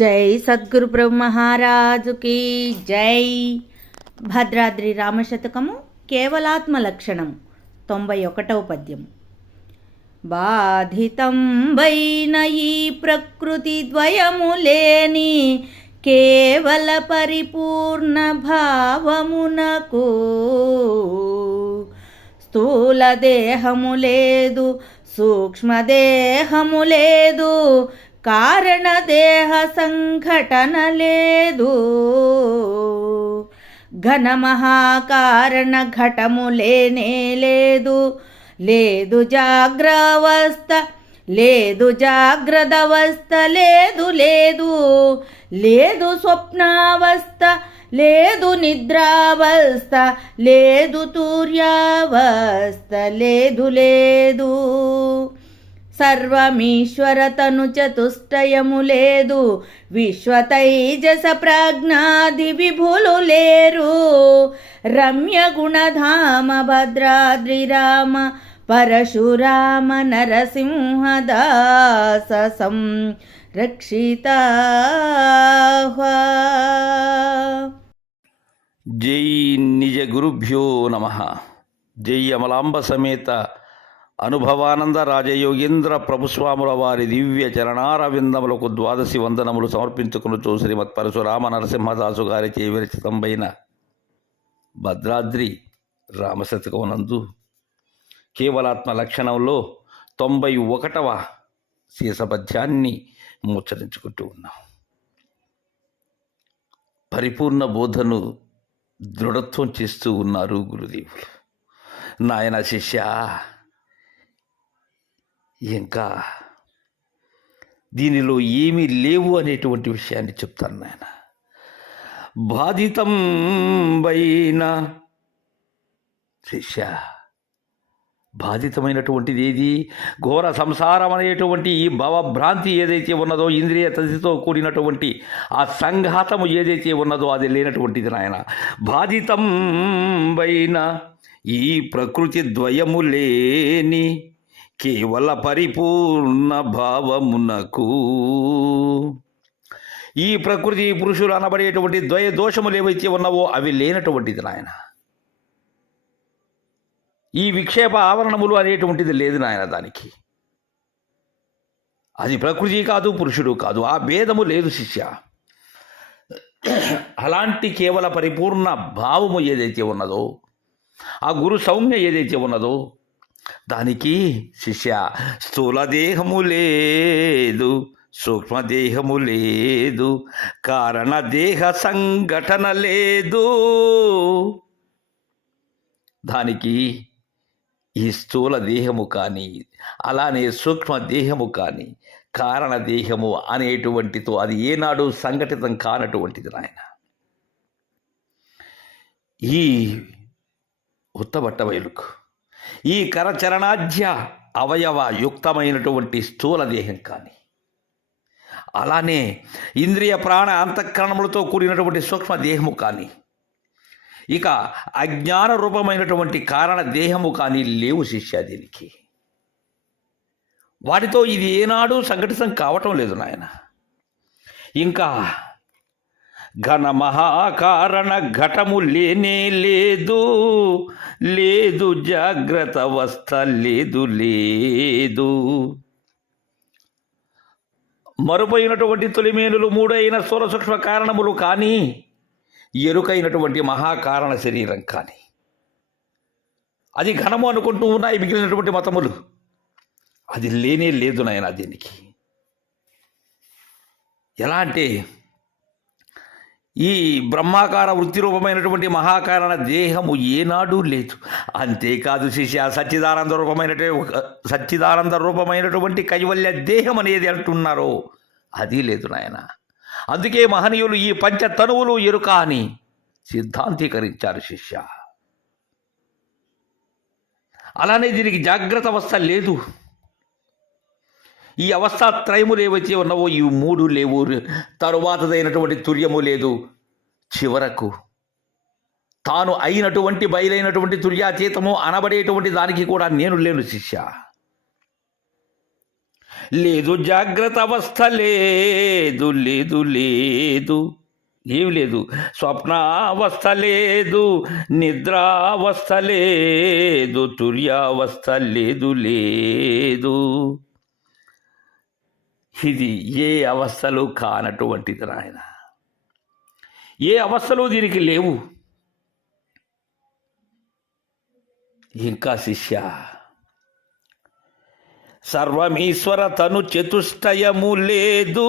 జై సద్గురు ప్రభు మహారాజుకి జై. భద్రాద్రి రామశతకము కేవలాత్మ లక్షణం తొంభై ఒకటవ పద్యం. బాధితం వైన ఈ ప్రకృతి ద్వయము లేని కేవల పరిపూర్ణ భావమునకు స్థూల దేహము లేదు సూక్ష్మదేహము లేదు కారణ దేహ సంఘటన లేదు. ఘన మహాకారణ ఘటము లేనే లేదు. లేదు జాగ్రవస్థ లేదు జాగ్రదవస్థ లేదు లేదు. లేదు స్వప్నావస్థ లేదు నిద్రావస్థ లేదు తూర్యావస్థ లేదు లేదు. సర్వమీశ్వరతను చతుష్టయము లేదు. విశ్వతైజస ప్రాజ్ఞాది విభులు లేరు. రమ్య గుణధామ భద్రాద్రిరామ పరశురామ నరసింహదాస రక్షిత జై నిజ గురుభ్యో నమ. జై అమలాంబ సమేత అనుభవానంద రాజయోగేంద్ర ప్రభుస్వాముల వారి దివ్య చరణారవిందములకు ద్వాదశి వందనములు సమర్పించుకునుచు శ్రీమత్ పరశురామ నరసింహదాసు గారి విరచితంబైన భద్రాద్రి రామశతకమునందు కేవలాత్మ లక్షణంలో తొంభై ఒకటవ శీసపద్యాన్ని ముచ్చరించుకుంటూ ఉన్నాం. పరిపూర్ణ బోధను దృఢత్వం చేస్తూ ఉన్నారు గురుదేవులు. నాయన శిష్యా ఇంకా దీనిలో ఏమీ లేవు అనేటువంటి విషయాన్ని చెప్తాను నాయన. బాధితం వైన శిష్య బాధితమైనటువంటిది ఏది? ఘోర సంసారం అనేటువంటి ఈ భవభ్రాంతి ఏదైతే ఉన్నదో ఇంద్రియ తదితో కూడినటువంటి ఆ సంఘాతము ఏదైతే ఉన్నదో అది లేనటువంటిది నాయన. బాధితం వైన ఈ ప్రకృతి ద్వయము లేని కేవల పరిపూర్ణ భావమునకు. ఈ ప్రకృతి పురుషులు అనబడేటువంటి ద్వయ దోషములు ఏవైతే ఉన్నావో అవి లేనటువంటిది నాయన. ఈ విక్షేప ఆవరణములు అనేటువంటిది లేదు నాయన దానికి. అది ప్రకృతి కాదు పురుషుడు కాదు. ఆ భేదము లేదు శిష్య. అలాంటి కేవల పరిపూర్ణ భావము ఏదైతే ఉన్నదో ఆ గురు సౌమ్య ఏదైతే ఉన్నదో దానికి శిష్య స్థూలదేహము లేదు సూక్ష్మదేహము లేదు కారణ దేహ సంఘటన లేదు. దానికి ఈ స్థూల దేహము కానీ అలానే సూక్ష్మ దేహము కానీ కారణ దేహము అనేటువంటితో అది ఏనాడు సంఘటితం కానటువంటిది నాయన. ఈ ఉత్తబట్ట బయలుకు ఈ కరచరణాధ్య అవయవ యుక్తమైనటువంటి స్థూల దేహం కానీ అలానే ఇంద్రియ ప్రాణ అంతఃకరణములతో కూడినటువంటి సూక్ష్మ దేహము కానీ ఇక అజ్ఞాన రూపమైనటువంటి కారణ దేహము కానీ లేవు శిష్య దీనికి. వాటితో ఇది ఏనాడు సంఘటితం కావటం లేదు నాయన. ఇంకా ఘన మహాకారణ ఘటము లేనే లేదు. లేదు జాగ్రత్త అవస్థ లేదు లేదు. మరుపోయినటువంటి తొలిమేనులు మూడైన స్థూల సూక్ష్మ కారణములు కానీ ఎరుకైనటువంటి మహాకారణ శరీరం కానీ. అది ఘనము అనుకుంటూ ఉన్నాయి మిగిలినటువంటి మతములు. అది లేనే లేదు నాయన దీనికి. ఎలా అంటే ఈ బ్రహ్మాకార వృత్తి రూపమైనటువంటి మహాకారణ దేహము ఏనాడు లేదు. అంతేకాదు శిష్య సచ్చిదానంద రూపమైనటువంటి సచ్చిదానంద రూపమైనటువంటి కైవల్య దేహం అనేది అంటున్నారో. అది లేదు నాయన. అందుకే మహనీయులు ఈ పంచ తనువులు ఎరుక అని సిద్ధాంతీకరించారు శిష్య. అలానే దీనికి జాగ్రత్త అవస్థ లేదు. ఈ అవస్థ త్రయములు ఏవైతే ఉన్నావో ఈ మూడు లేవు. తరువాతదైనటువంటి తుర్యము లేదు. చివరకు తాను అయినటువంటి బయలైనటువంటి తుర్యాతీతము అనబడేటువంటి దానికి కూడా నేను లేను శిష్య. లేదు జాగ్రత్త అవస్థ లేదు లేదు లేదు. ఏమి లేదు. స్వప్నావస్థ లేదు నిద్రావస్థ లేదు తుర్యావస్థ లేదు లేదు. ఇది ఏ అవస్థలు కానటువంటిది నాయన? ఏ అవస్థలు దీనికి లేవు? ఇంకా శిష్య సర్వమీశ్వర తను చతుష్టయము లేదు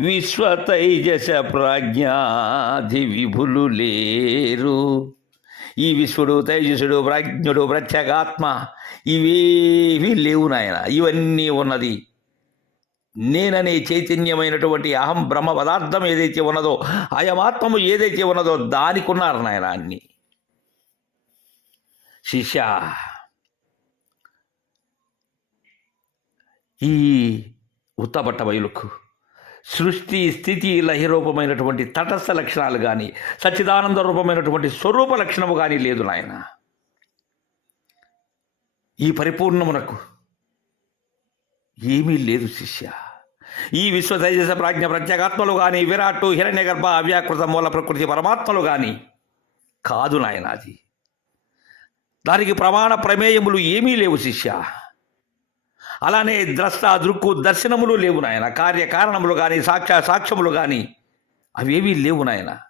విశ్వతైజస ప్రజ్ఞాధి విభులు లేరు. ఈ విశ్వడు తైజసుడు ప్రజ్ఞుడు ప్రత్యేగాత్మ ఇవేవి లేవు నాయన. ఇవన్నీ ఉన్నది నేననే చైతన్యమైనటువంటి అహం బ్రహ్మ పదార్థం ఏదైతే ఉన్నదో అయమాత్మము ఏదైతే ఉన్నదో దానికి ఉన్నారు నాయన అన్ని. శిష్య ఈ ఉత్తపట్ట బయలుకు సృష్టి స్థితి లహిరూపమైనటువంటి తటస్థ లక్షణాలు కానీ సచ్చిదానంద రూపమైనటువంటి స్వరూప లక్షణము కానీ లేదు నాయన. ఈ పరిపూర్ణమునకు ఏమీ లేదు శిష్య. ఈ విశ్వతేజస ప్రాజ్ఞ ప్రత్యేగాత్మలు కానీ విరాట్టు హిరణ్య గర్భ అవ్యాకృత మూల ప్రకృతి పరమాత్మలు కానీ కాదు నాయన అది దానికి ప్రమాణ ప్రమేయములు ఏమీ లేవు శిష్య. అలానే ద్రష్ట దృక్కు దర్శనములు లేవు నాయన. కార్యకారణములు కానీ సాక్ష సాక్ష్యములు కానీ అవేమీ లేవు నాయనా.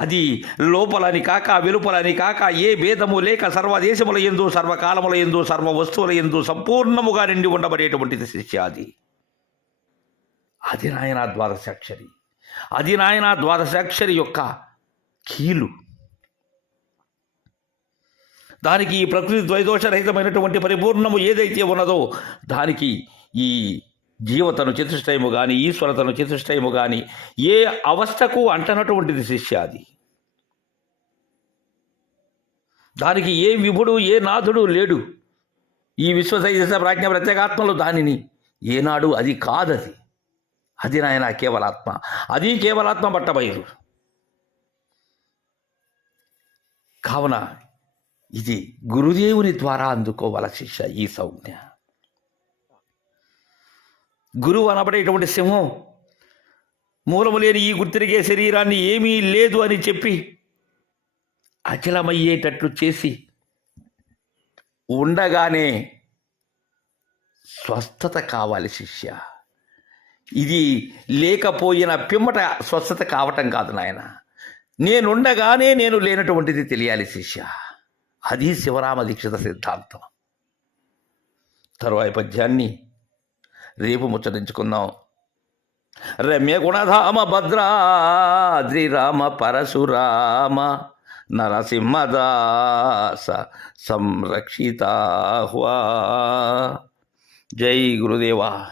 అది లోపలని కాక వెలుపలని కాక ఏ భేదము లేక సర్వదేశముల ఎందు సర్వకాలముల ఎందు సర్వ వస్తువుల ఎందు సంపూర్ణముగా నిండి ఉండబడేటువంటిది శిష్య అది. అది నాయన ద్వాదశాక్షరి. అది నాయన ద్వాదశాక్షరి యొక్క కీలు. దానికి ఈ ప్రకృతి ద్వైదోషరహితమైనటువంటి పరిపూర్ణము ఏదైతే ఉన్నదో దానికి ఈ జీవతను చతుష్టయము కానీ ఈశ్వరతను చతుష్టయము కానీ ఏ అవస్థకు అంటనటువంటిది శిష్య అది. దానికి ఏ విభుడు ఏ నాథుడు లేడు. ఈ విశ్వసైజ ప్రాజ్ఞ ప్రత్యేగాత్మలు దానిని ఏనాడు అది కాదది. అది నాయన కేవలాత్మ. అది కేవలాత్మ బట్టబయలు కావున ఇది గురుదేవుని ద్వారా అందుకోవాల శిష్య ఈ సంజ్ఞ. గురువు అనబడేటువంటి సింహం. మూలము లేని ఈ గుర్తిరిగే శరీరాన్ని ఏమీ లేదు అని చెప్పి అచలమయ్యేటట్లు చేసి ఉండగానే స్వస్థత కావాలి శిష్య. ఇది లేకపోయిన పిమ్మట స్వస్థత కావటం కాదు నాయన. నేనుండగానే నేను లేనటువంటిది తెలియాలి శిష్య. అది శివరామ దీక్షిత సిద్ధాంతం. తరువాయి పద్యాన్ని రేపు ముచ్చరించుకుందాం రమ్య గుణధామ భద్రాద్రి రామ పరశురామ నరసింహదాస సంరక్షితాహ్వా. జై గురుదేవా.